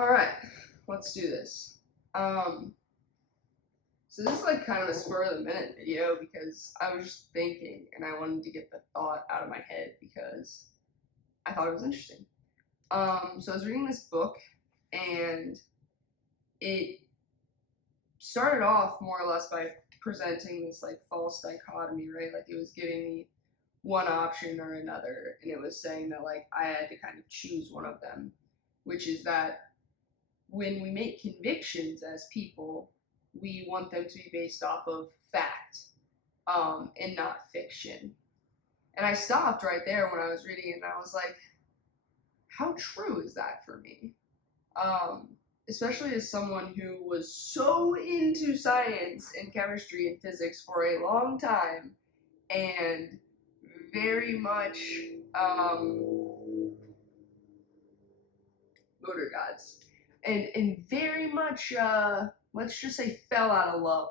Alright, let's do this. So this is like kind of a spur of the minute video because I was just thinking and I wanted to get the thought out of my head because I thought it was interesting. So I was reading this book and it started off more or less by presenting this like false dichotomy, right? Like it was giving me one option or another, and it was saying that like I had to kind of choose one of them, which is that when we make convictions as people, we want them to be based off of fact, and not fiction. And I stopped right there when I was reading it, and I was like, how true is that for me? Um, Especially as someone who was so into science and chemistry and physics for a long time, and very much motor gods, and very much let's just say fell out of love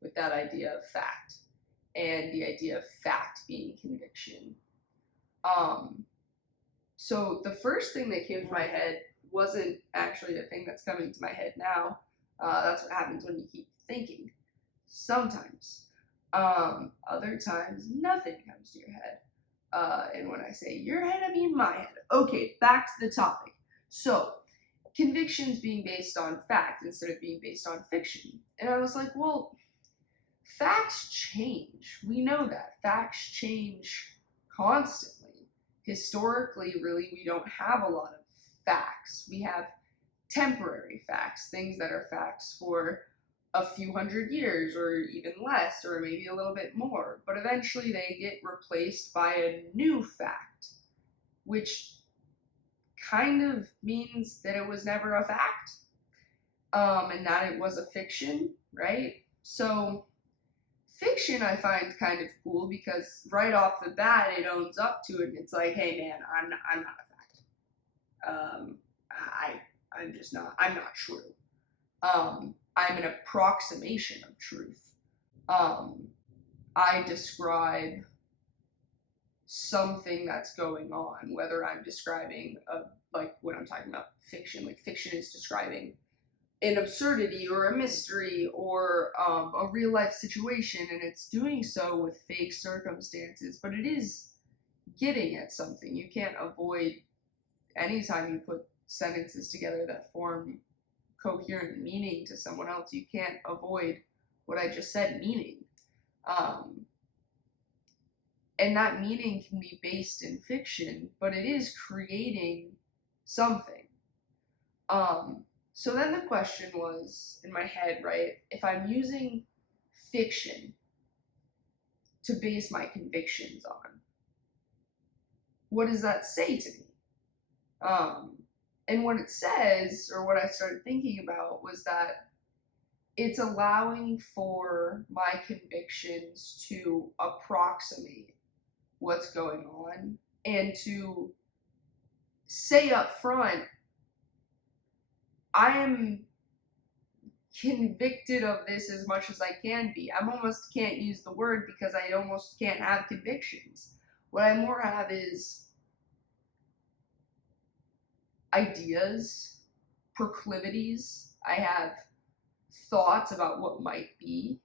with that idea of fact and the idea of fact being conviction. Um, so the first thing that came to my head wasn't actually the thing that's coming to my head now. That's what happens when you keep thinking. Sometimes. Other times, nothing comes to your head. And when I say your head, I mean my head. Okay, back to the topic. So, convictions being based on fact instead of being based on fiction. And I was like, well, facts change. We know that. Facts change constantly. Historically, really, we don't have a lot of facts. We have temporary facts, things that are facts for a few hundred years or even less or maybe a little bit more, but eventually they get replaced by a new fact, which kind of means that it was never a fact, and that it was a fiction, right? So fiction I find kind of cool because right off the bat it owns up to it and it's like, hey man, I'm not a fact. I'm not true. I'm an approximation of truth. Um, I describe something that's going on, whether I'm describing like when I'm talking about fiction, like fiction is describing an absurdity or a mystery or a real life situation, and it's doing so with fake circumstances, but it is getting at something. You can't avoid, anytime you put sentences together that form coherent meaning to someone else, you can't avoid what I just said meaning. Um, and that meaning can be based in fiction, but it is creating something. So then the question was in my head, right? If I'm using fiction to base my convictions on, what does that say to me? And what it says, or what I started thinking about, was that it's allowing for my convictions to approximate what's going on and to say up front, I am convicted of this as much as I can be. I almost can't use the word because I almost can't have convictions. What I more have is ideas, proclivities. I have thoughts about what might be.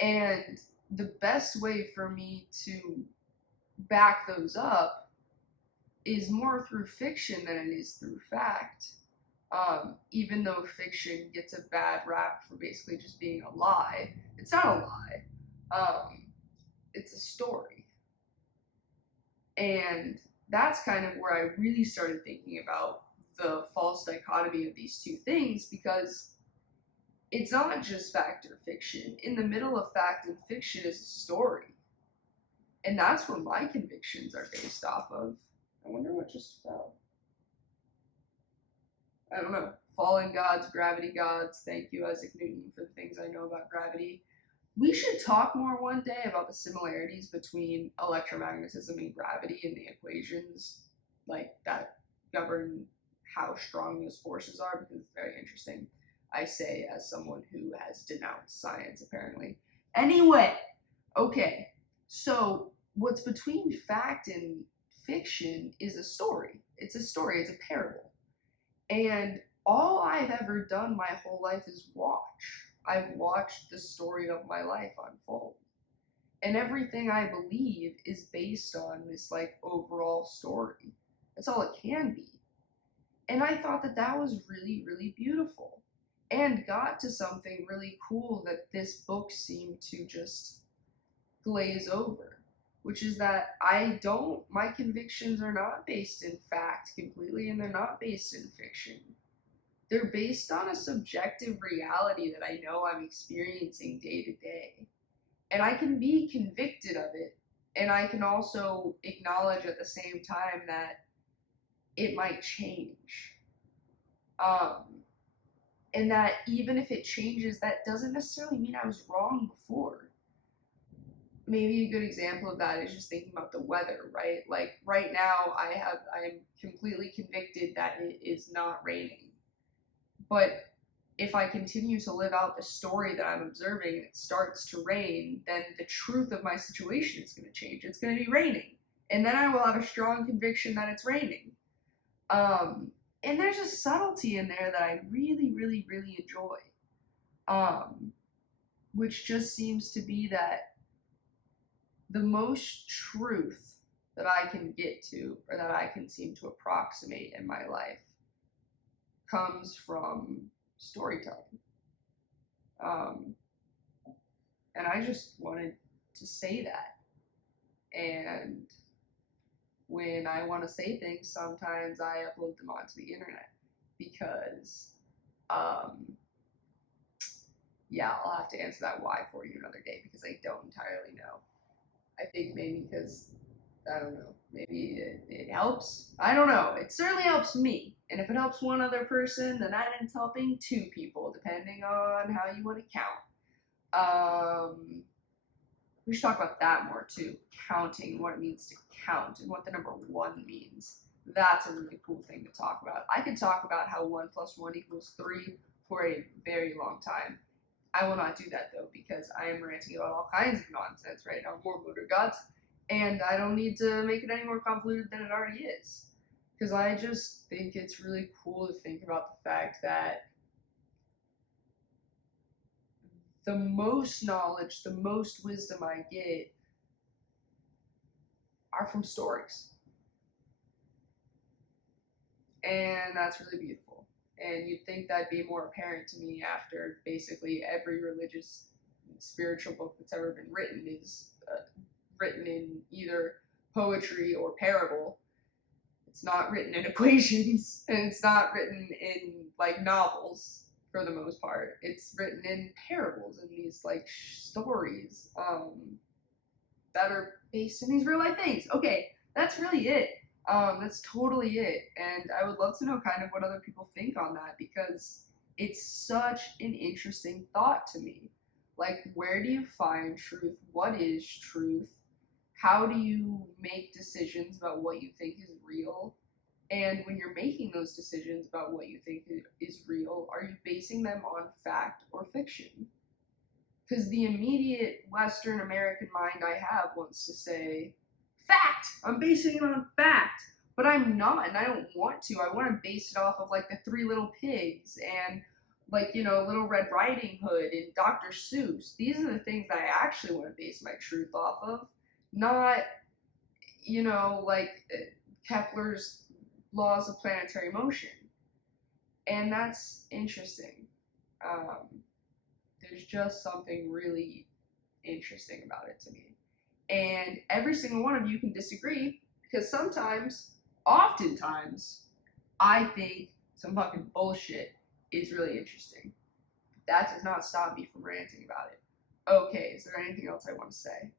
And the best way for me to back those up is more through fiction than it is through fact. Even though fiction gets a bad rap for basically just being a lie, it's not a lie. It's a story. And that's kind of where I really started thinking about the false dichotomy of these two things, because it's not just fact or fiction. In the middle of fact and fiction is a story. And that's what my convictions are based off of. I wonder what just fell. I don't know. Fallen gods, gravity gods. Thank you, Isaac Newton, for the things I know about gravity. We should talk more one day about the similarities between electromagnetism and gravity and the equations like that govern how strong those forces are, because it's very interesting. I say as someone who has denounced science, apparently. Anyway, okay, so what's between fact and fiction is a story. It's a story, it's a parable. And all I've ever done my whole life is watch. I've watched the story of my life unfold. And everything I believe is based on this like overall story. That's all it can be. And I thought that that was really, really beautiful. And got to something really cool that this book seemed to just glaze over, which is that my convictions are not based in fact completely, and they're not based in fiction. They're based on a subjective reality that I know I'm experiencing day to day. And I can be convicted of it, and I can also acknowledge at the same time that it might change. Um, and that even if it changes, that doesn't necessarily mean I was wrong before. Maybe a good example of that is just thinking about the weather, right? Like right now, I am completely convicted that it is not raining. But if I continue to live out the story that I'm observing and it starts to rain, then the truth of my situation is going to change. It's going to be raining. And then I will have a strong conviction that it's raining. And there's a subtlety in there that I really, really, really enjoy. Which just seems to be that the most truth that I can get to, or that I can seem to approximate in my life, comes from storytelling. And I just wanted to say that. And when I want to say things, sometimes I upload them onto the internet because, yeah, I'll have to answer that why for you another day because I don't entirely know. I think maybe because, I don't know, maybe it helps. I don't know. It certainly helps me. And if it helps one other person, then that ends helping two people, depending on how you want to count. We should talk about that more too. Counting and what it means to count and what the number 1 means. That's a really cool thing to talk about. I could talk about how 1 + 1 = 3 for a very long time. I will not do that though because I am ranting about all kinds of nonsense right now, more motor gods, and I don't need to make it any more convoluted than it already is. Because I just think it's really cool to think about the fact that the most knowledge, the most wisdom I get are from stories. And that's really beautiful. And you'd think that'd be more apparent to me after basically every religious spiritual book that's ever been written is written in either poetry or parable. It's not written in equations, and it's not written in like novels for the most part. It's written in parables and these like stories that are based in these real life things. Okay, that's really it. That's totally it. And I would love to know kind of what other people think on that because it's such an interesting thought to me. Like, where do you find truth? What is truth? How do you make decisions about what you think is real? And when you're making those decisions about what you think is real, are you basing them on fact or fiction? Because the immediate Western American mind I have wants to say, fact! I'm basing it on fact! But I'm not, and I don't want to. I want to base it off of like the Three Little Pigs and like, you know, Little Red Riding Hood and Dr. Seuss. These are the things that I actually want to base my truth off of, not, you know, like Kepler's laws of planetary motion. And that's interesting. There's just something really interesting about it to me. And every single one of you can disagree because sometimes, oftentimes, I think some fucking bullshit is really interesting. That does not stop me from ranting about it. Okay, is there anything else I want to say?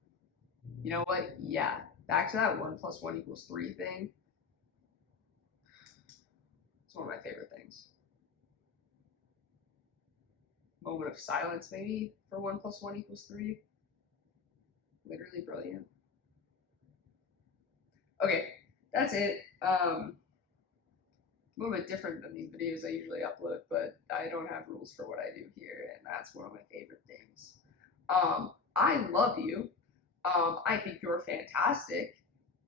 You know what? Yeah, back to that 1 + 1 = 3 thing. It's one of my favorite things. Moment of silence, maybe, for 1 + 1 = 3. Literally brilliant. Okay, that's it. A little bit different than these videos I usually upload, but I don't have rules for what I do here, and that's one of my favorite things. I love you. I think you're fantastic,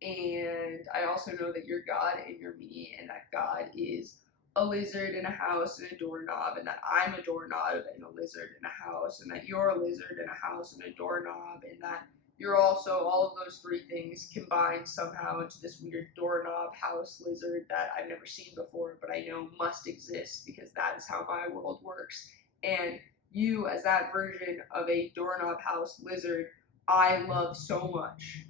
And I also know that you're God and you're me, and that God is a lizard in a house and a doorknob, and that I'm a doorknob and a lizard in a house, and that you're a lizard in a house and a doorknob, and that you're also all of those three things combined somehow into this weird doorknob house lizard that I've never seen before, but I know must exist because that is how my world works. And you, as that version of a doorknob house lizard, I love so much.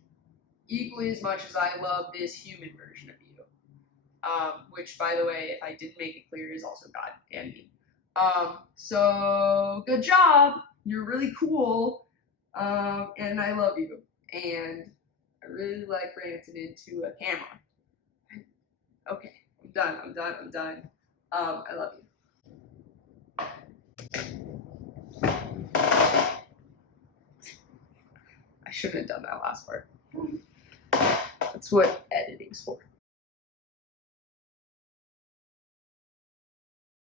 Equally as much as I love this human version of you. Which, by the way, if I didn't make it clear, is also God and me. So good job. You're really cool. And I love you. And I really like ranting into a camera. Okay, I'm done. I love you. I shouldn't have done that last part. That's what editing's for.